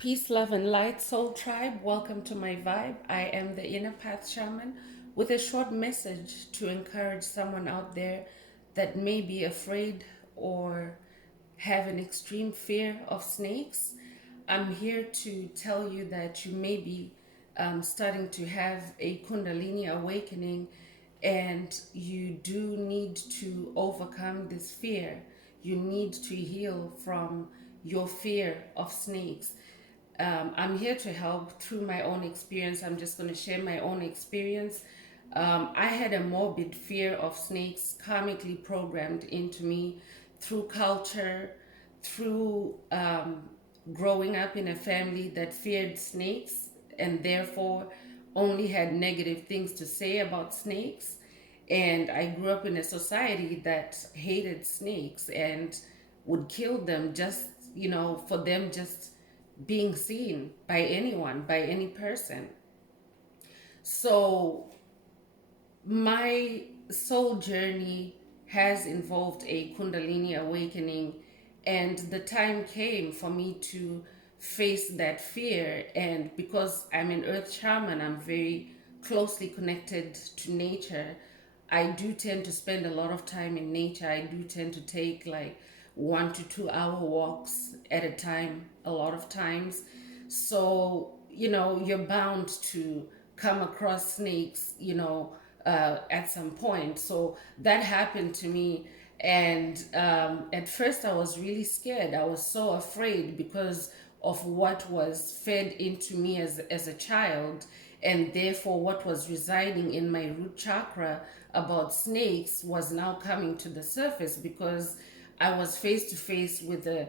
Peace, love, and light, soul tribe. Welcome to my vibe. I am the Inner Path Shaman with a short message to encourage someone out there that may be afraid or have an extreme fear of snakes. I'm here to tell you that you may be starting to have a Kundalini awakening, and you do need to overcome this fear. You need to heal from your fear of snakes. I'm here to help through my own experience. I'm just going to share my own experience. I had a morbid fear of snakes karmically programmed into me through culture, through growing up in a family that feared snakes and therefore only had negative things to say about snakes. And I grew up in a society that hated snakes and would kill them just, for them just being seen by anyone, by any person. So my soul journey has involved a Kundalini awakening, and the time came for me to face that fear. And because I'm an earth shaman, I'm very closely connected to nature. I do tend to spend a lot of time in nature. I do tend to take like 1 to 2 hour walks at a time, a lot of times. So, you're bound to come across snakes, at some point. So that happened to me. And at first, I was really scared. I was so afraid because of what was fed into me as a child, and therefore what was residing in my root chakra about snakes was now coming to the surface, because I was face to face with a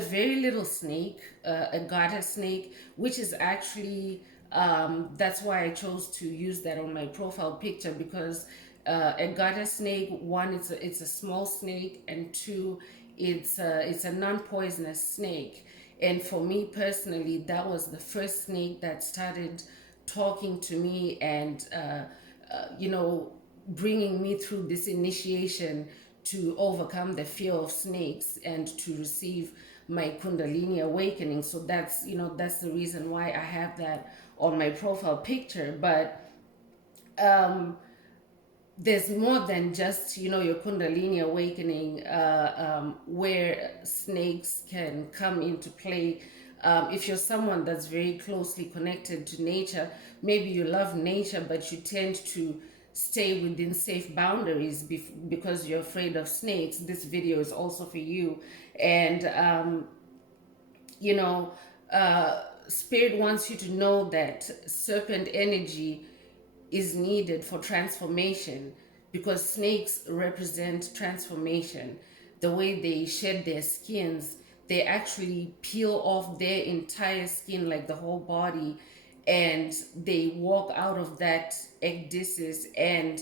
very little snake, a garter snake, which is actually that's why I chose to use that on my profile picture, because a garter snake, one, it's a small snake, and two, it's a non-poisonous snake. And for me personally, that was the first snake that started talking to me and bringing me through this initiation to overcome the fear of snakes and to receive my Kundalini awakening. So that's the reason why I have that on my profile picture. But there's more than just your Kundalini awakening, where snakes can come into play. If you're someone that's very closely connected to nature, maybe you love nature but you tend to stay within safe boundaries because you're afraid of snakes, this video is also for you. And you know spirit wants you to know that serpent energy is needed for transformation, because snakes represent transformation. The way they shed their skins, they actually peel off their entire skin, like the whole body, and they walk out of that ecdysis, and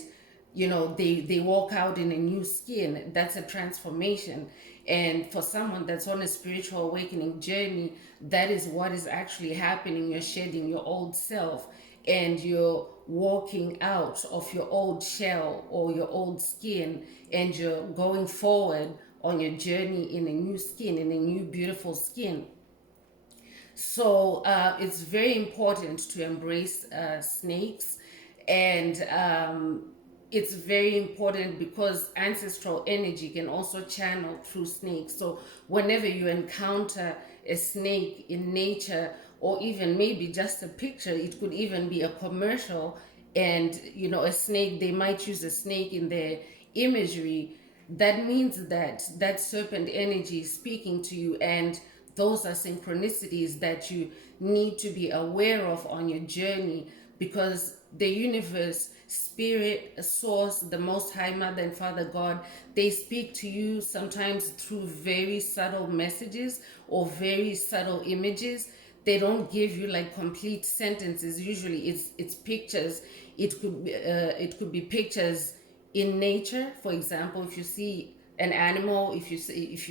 they walk out in a new skin. That's a transformation. And for someone that's on a spiritual awakening journey, that is what is actually happening. You're shedding your old self, and you're walking out of your old shell or your old skin, and you're going forward on your journey in a new skin, in a new beautiful skin. So it's very important to embrace snakes, and it's very important because ancestral energy can also channel through snakes. So whenever you encounter a snake in nature, or even maybe just a picture, it could even be a commercial, and a snake, they might use a snake in their imagery. That means that that serpent energy is speaking to you, and those are synchronicities that you need to be aware of on your journey, because the universe, spirit, source, the most high, mother and father god, they speak to you sometimes through very subtle messages or very subtle images. They don't give you like complete sentences. Usually it's pictures. It could be pictures in nature. For example, if you see an animal, if you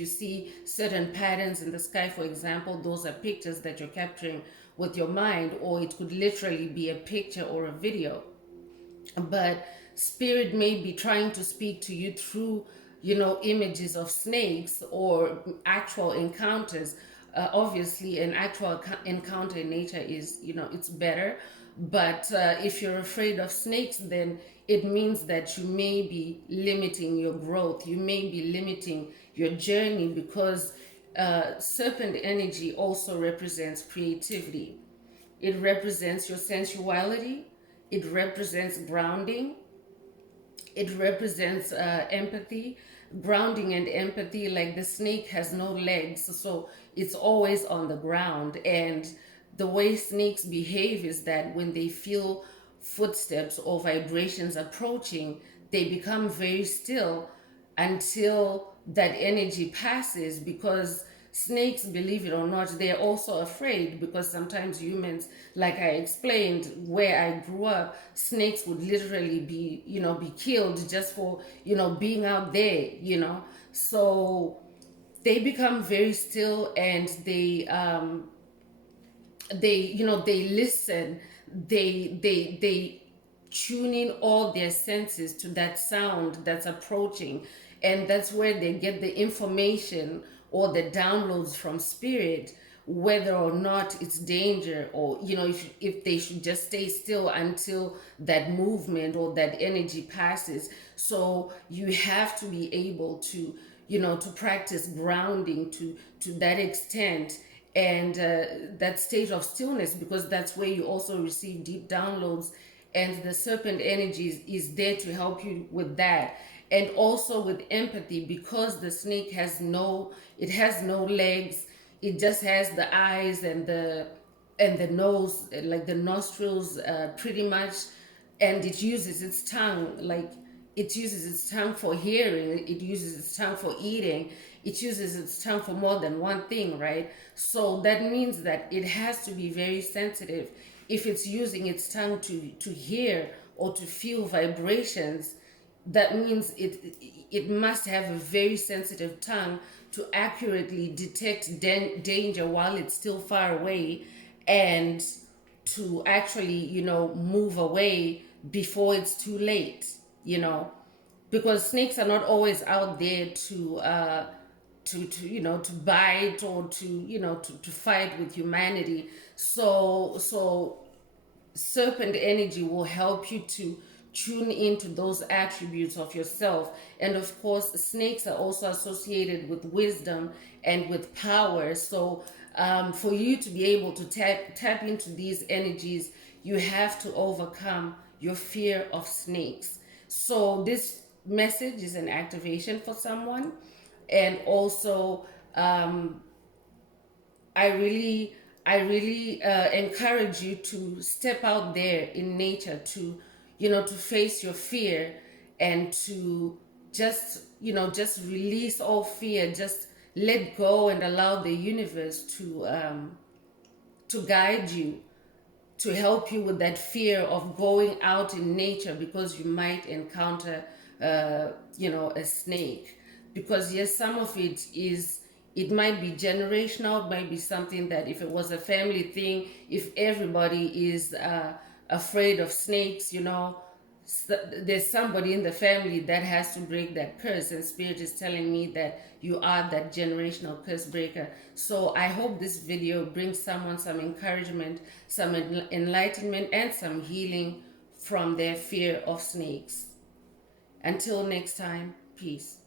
see certain patterns in the sky, for example, those are pictures that you're capturing with your mind. Or it could literally be a picture or a video. But spirit may be trying to speak to you through images of snakes or actual encounters. obviously an actual encounter in nature is, it's better. But if you're afraid of snakes, then it means that you may be limiting your growth, you may be limiting your journey, because serpent energy also represents creativity. It represents your sensuality, it represents grounding, it represents empathy, grounding and empathy. Like the snake has no legs, so it's always on the ground. And the way snakes behave is that when they feel footsteps or vibrations approaching, they become very still until that energy passes, because snakes, believe it or not, they're also afraid, because sometimes humans, like I explained, where I grew up, snakes would literally be, be killed just for, being out there, so they become very still, and they listen, they tune in all their senses to that sound that's approaching, and that's where they get the information or the downloads from spirit, whether or not it's danger, or if they should just stay still until that movement or that energy passes. So you have to be able to, to practice grounding to that extent, and that state of stillness, because that's where you also receive deep downloads, and the serpent energy is there to help you with that. And also with empathy, because the snake has no legs, it just has the eyes and the nose, like the nostrils, pretty much, and it uses its tongue, like it uses its tongue for hearing, it uses its tongue for eating, it uses its tongue for more than one thing, right? So that means that it has to be very sensitive. If it's using its tongue to hear or to feel vibrations, that means it must have a very sensitive tongue to accurately detect danger while it's still far away, and to actually, move away before it's too late, because snakes are not always out there to bite, or to fight with humanity. So serpent energy will help you to tune into those attributes of yourself. And of course, snakes are also associated with wisdom and with power. So for you to be able to tap into these energies, you have to overcome your fear of snakes. So this message is an activation for someone. And also, I really, encourage you to step out there in nature, to, to face your fear, and to just, just release all fear, just let go and allow the universe to guide you, to help you with that fear of going out in nature, because you might encounter a snake. Because yes, some of it might be generational, it might be something that, if it was a family thing, if everybody is afraid of snakes, there's somebody in the family that has to break that curse, and spirit is telling me that you are that generational curse breaker. So I hope this video brings someone some encouragement, some enlightenment, and some healing from their fear of snakes. Until next time, peace.